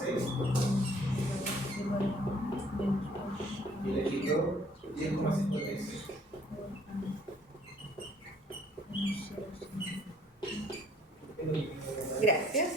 y el X2 10,56. Gracias.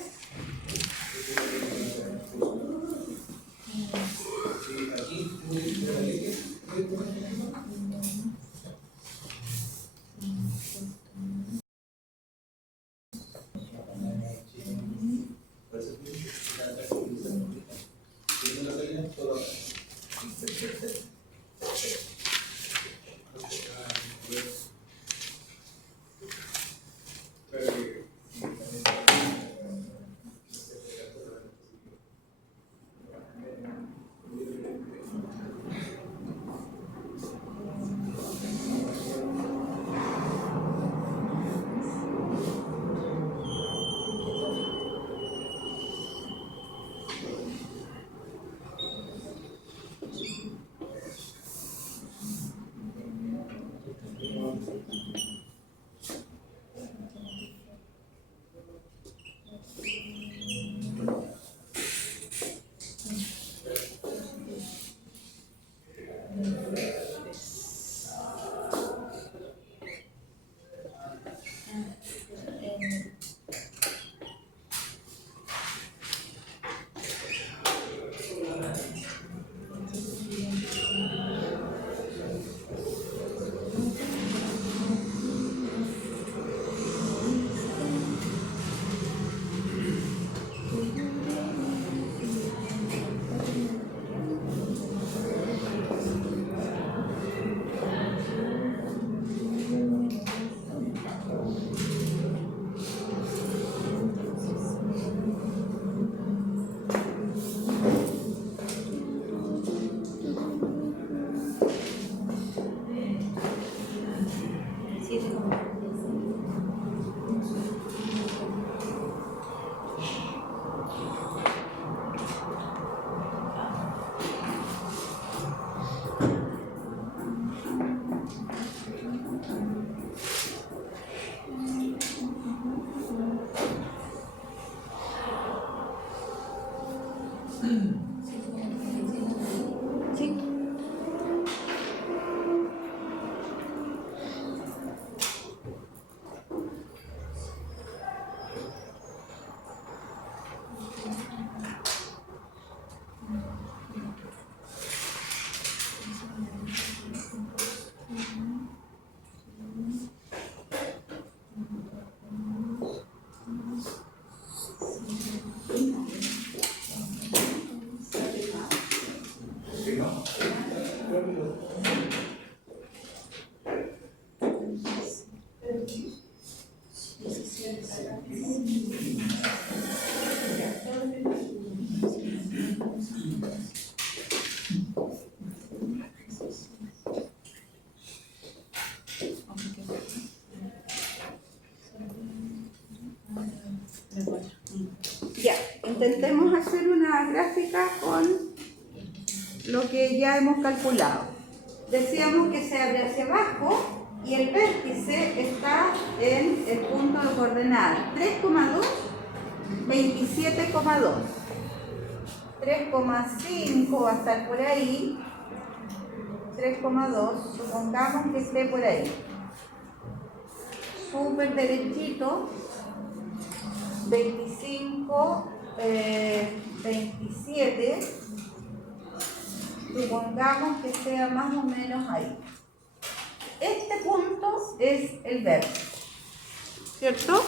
Ya, intentemos hacer una gráfica con lo que ya hemos calculado. Decíamos que se abre hacia abajo y el vértice está en el punto de coordenadas 3,2, 27,2. 3,5 va a estar por ahí. 3,2, supongamos que esté por ahí. Súper derechito. 25, 27, supongamos que sea más o menos ahí. Este punto es el vértice, ¿cierto?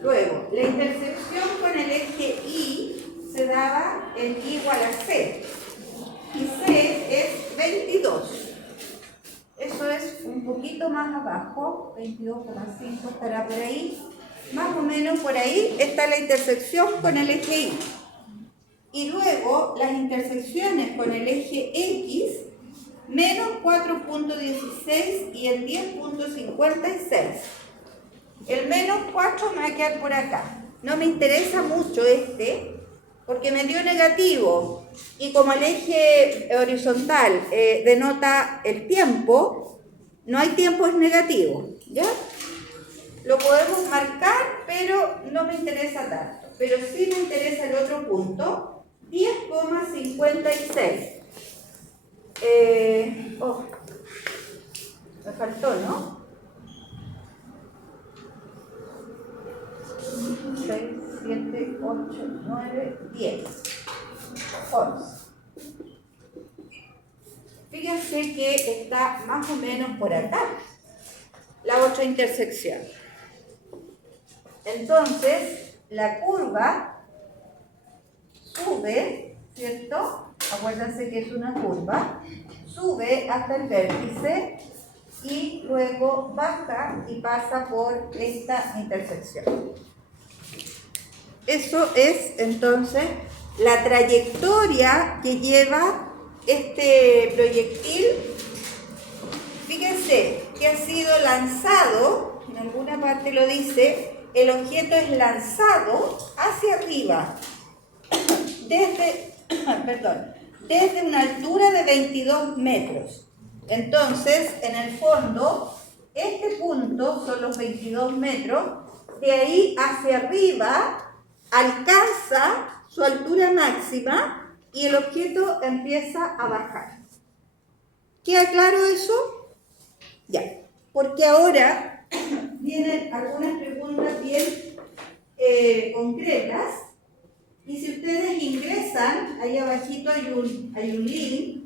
Luego, la intersección con el eje Y se daba en I igual a C, y C es 22. Eso es un poquito más abajo, 22,5 estará por ahí. Más o menos por ahí está la intersección con el eje Y. Y luego las intersecciones con el eje X, menos 4.16 y el 10.56. El menos 4 me va a quedar por acá. No me interesa mucho este, porque me dio negativo. Y como el eje horizontal denota el tiempo, no hay tiempos negativos, ¿ya? Lo podemos marcar, pero no me interesa tanto. Pero sí me interesa el otro punto, 10,56. Me faltó, ¿no? 6, 7, 8, 9, 10. 11. Fíjense que está más o menos por acá la otra intersección. Entonces, la curva sube, ¿cierto? Acuérdense que es una curva, sube hasta el vértice y luego baja y pasa por esta intersección. Eso es entonces la trayectoria que lleva este proyectil. Fíjense que ha sido lanzado, en alguna parte lo dice, el objeto es lanzado hacia arriba desde una altura de 22 metros. Entonces, en el fondo, este punto son los 22 metros, de ahí hacia arriba alcanza su altura máxima y el objeto empieza a bajar. ¿Queda claro eso? Ya, porque ahora vienen algunas preguntas bien concretas, y si ustedes ingresan, ahí abajito hay un link,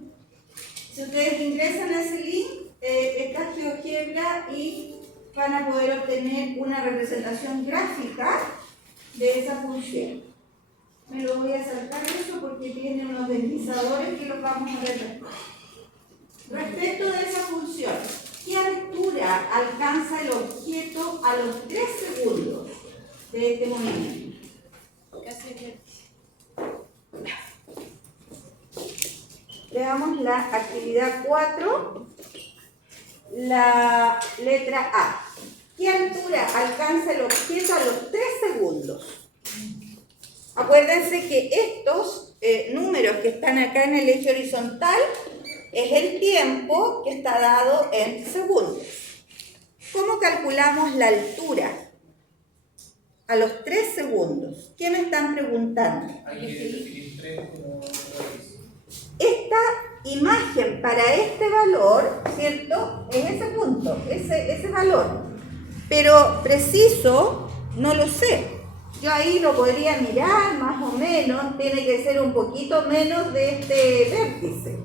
si ustedes ingresan a ese link, está GeoGebra y van a poder obtener una representación gráfica de esa función. Me lo voy a saltar eso porque tiene unos deslizadores que los vamos a ver después. Respecto de esa función, ¿qué altura alcanza el objeto a los 3 segundos de este movimiento? Casi el vértice. Veamos la actividad 4, la letra A. ¿Qué altura alcanza el objeto a los 3 segundos? Acuérdense que estos números que están acá en el eje horizontal es el tiempo que está dado en segundos. ¿Cómo calculamos la altura a los 3 segundos? ¿Qué me están preguntando? Hay que definir 3 como Esta imagen para este valor, ¿cierto? Es ese punto, ese valor. Pero preciso, no lo sé. Yo ahí lo podría mirar más o menos, tiene que ser un poquito menos de este vértice,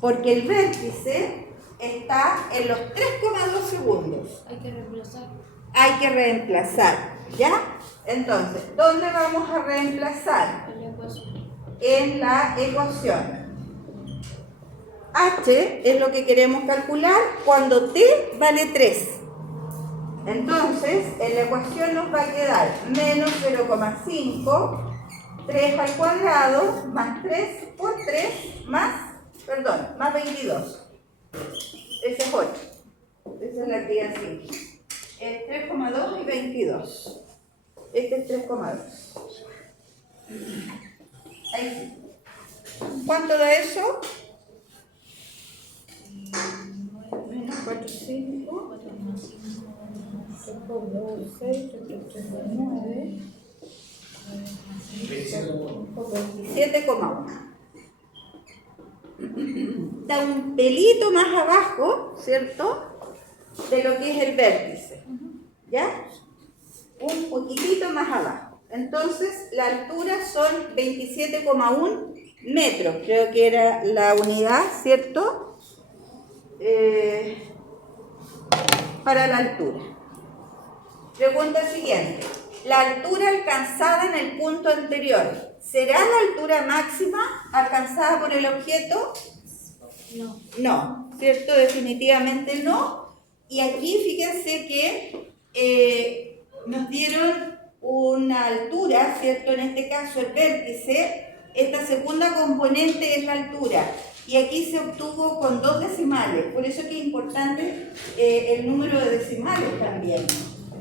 porque el vértice está en los 3,2 segundos. Hay que reemplazar. Hay que reemplazar, ¿ya? Entonces, ¿dónde vamos a reemplazar? En la ecuación. En la ecuación. H es lo que queremos calcular cuando t vale 3. Entonces, en la ecuación nos va a quedar menos 0,5, 3 al cuadrado, más 3 por 3, más 22. Ese es 8. Esa es la que ya sí. Es 3,2 y 22. Este es 3,2. Ahí sí. ¿Cuánto da eso? Menos 4, 5, 6, 9, 27,1. Da un pelito más abajo, ¿cierto? De lo que es el vértice. ¿Ya? Un poquitito más abajo. Entonces, la altura son 27,1 metros. Creo que era la unidad, ¿cierto? Para la altura. Pregunta siguiente. La altura alcanzada en el punto anterior, ¿será la altura máxima alcanzada por el objeto? No. No, ¿cierto? Definitivamente no. Y aquí fíjense que nos dieron una altura, ¿cierto? En este caso el vértice, esta segunda componente es la altura. Y aquí se obtuvo con 2 decimales, por eso que es importante el número de decimales también.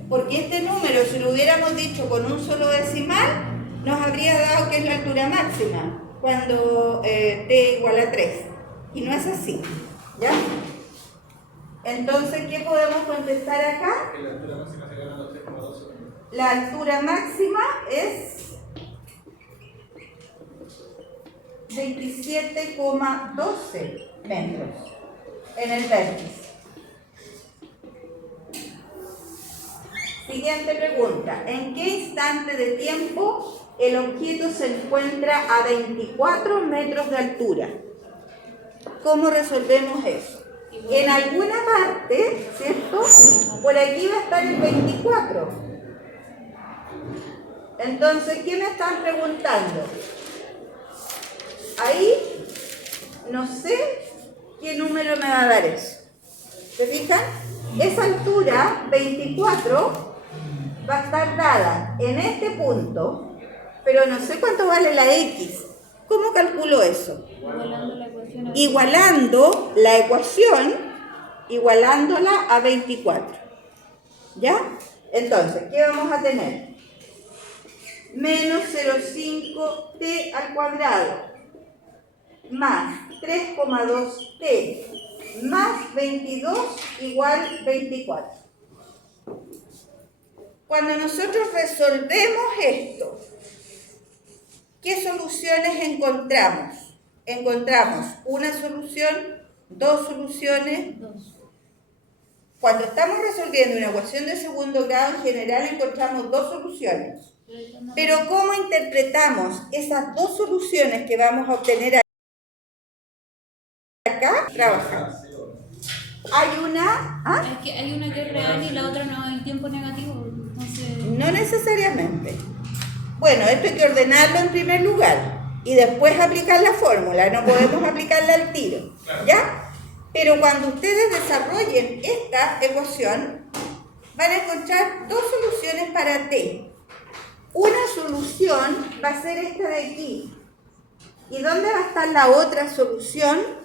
Porque este número, si lo hubiéramos dicho con un solo decimal, nos habría dado que es la altura máxima, cuando t igual a 3. Y no es así, ¿ya? Entonces, ¿qué podemos contestar acá? Que la altura máxima se gana los 3,12. La altura máxima es 27,12 metros en el vértice. Siguiente pregunta. ¿En qué instante de tiempo el objeto se encuentra a 24 metros de altura? ¿Cómo resolvemos eso? En alguna parte, ¿cierto? Por aquí va a estar el 24. Entonces, ¿qué me están preguntando? Ahí, no sé qué número me va a dar eso. ¿Se fijan? Esa altura, 24, va a estar dada en este punto, pero no sé cuánto vale la X. ¿Cómo calculo eso? Igualando la ecuación. Igualando la ecuación, igualándola a 24. ¿Ya? Entonces, ¿qué vamos a tener? Menos 0,5t al cuadrado más 3,2t más 22 igual 24. Cuando nosotros resolvemos esto, ¿qué soluciones encontramos? Encontramos una solución, dos soluciones. Cuando estamos resolviendo una ecuación de segundo grado, en general encontramos dos soluciones. Pero ¿cómo interpretamos esas dos soluciones que vamos a obtener acá? Trabajamos. Hay una... ¿ah? Es que hay una que es real y la otra no en tiempo negativo. Entonces, No necesariamente. Bueno, esto hay que ordenarlo en primer lugar y después aplicar la fórmula. No podemos aplicarla al tiro, ¿ya? Pero cuando ustedes desarrollen esta ecuación, van a encontrar dos soluciones para t. Una solución va a ser esta de aquí. ¿Y dónde va a estar la otra solución?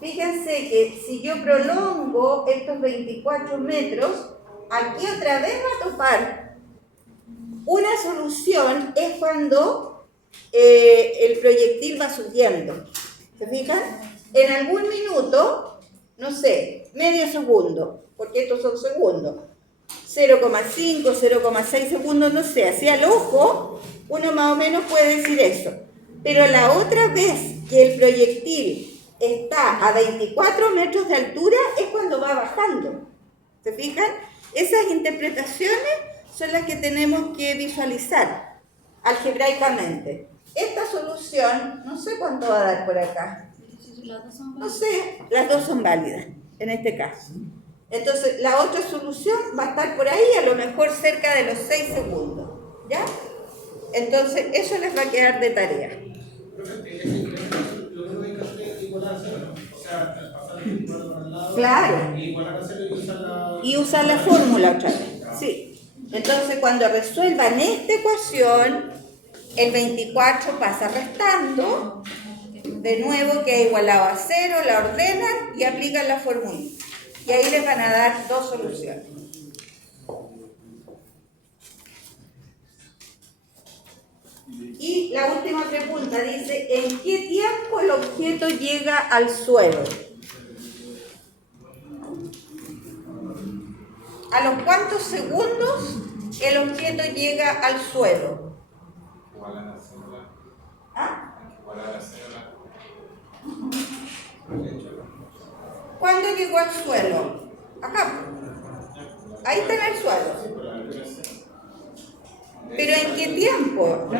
Fíjense que si yo prolongo estos 24 metros, aquí otra vez va a topar. Una solución es cuando el proyectil va subiendo. ¿Se fijan? En algún minuto, no sé, medio segundo, porque estos son segundos, 0,5, 0,6 segundos, no sé, así al ojo, uno más o menos puede decir eso. Pero la otra vez que el proyectil está a 24 metros de altura es cuando va bajando. ¿Se fijan? Esas interpretaciones son las que tenemos que visualizar algebraicamente. Esta solución, no sé cuánto va a dar por acá. las dos son No sé, las dos son válidas en este caso. Entonces, la otra solución va a estar por ahí, a lo mejor cerca de los 6 segundos. ¿Ya? Entonces, eso les va a quedar de tarea. Lo único que hay que hacer es igualar a cero, ¿no? O sea, pasar el igual para el lado. Claro. Y igualar a cero Y usar la fórmula otra vez. Sí. Entonces, cuando resuelvan esta ecuación, el 24 pasa restando. De nuevo queda igualado a 0, la ordenan y aplican la fórmula. Y ahí les van a dar dos soluciones. Y la última pregunta dice, ¿en qué tiempo el objeto llega al suelo? ¿A los cuántos segundos el objeto llega al suelo? Igualar a célula. ¿Ah? Hay que igualar a la célula. ¿Cuándo llegó al suelo? Acá. Ahí está en el suelo. ¿Pero en qué tiempo?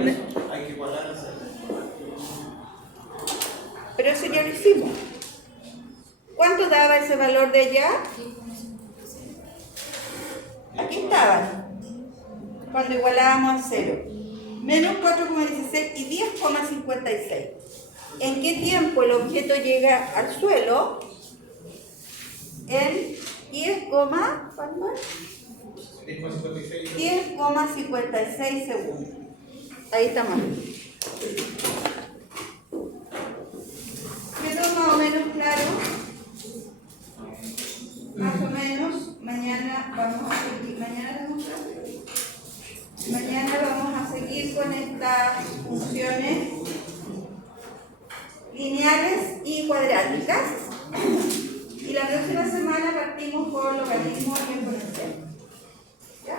Hay que igualar a célula. Pero eso ya lo hicimos. ¿Cuánto daba ese valor de allá? Aquí estaban. Cuando igualábamos a 0. Menos 4,16 y 10,56. ¿En qué tiempo el objeto llega al suelo? En 10,56 segundos. Ahí está más. ¿Quedó más o menos claro? Más o menos. Mañana vamos a seguir. Mañana vamos a seguir con estas funciones lineales y cuadráticas. Y la próxima semana partimos por logaritmos y exponenciales. ¿Ya?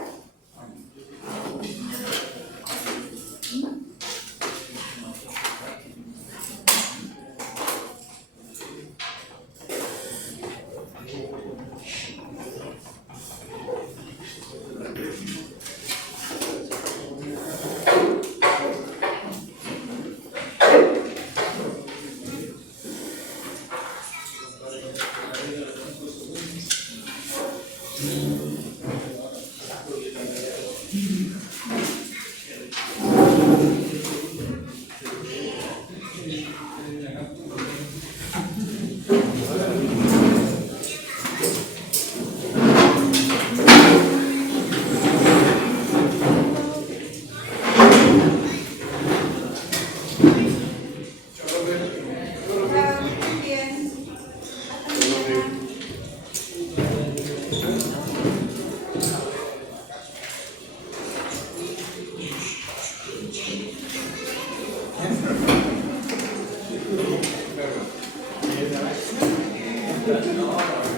No.